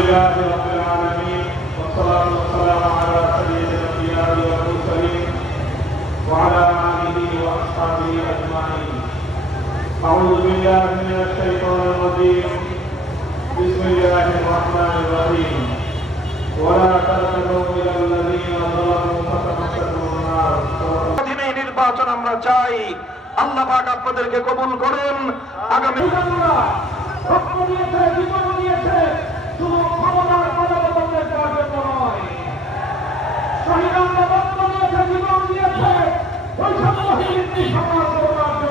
لله رب العالمين والصلاة والسلام على سيد الأنبياء والمرسلين وعلى آله وأصحابه أجمعين. أعوذ بالله من الشيطان الرجيم. بسم الله الرحمن الرحيم. ولا تركنوا إلى الذين ظلموا فتمسكوا النار. নির্বাচন আমরা চাই, আল্লাহ পাক আপনাদেরকে কবুল করুন। আগামী রক্ত দিয়েছে, জীবন দিয়েছে, শুধু ক্ষমতার পদবদলের জন্য নয়। শহীদরা রক্ত দিয়েছে, জীবন দিয়েছে, বৈষম্যহীন সমাজ গড়ার জন্য।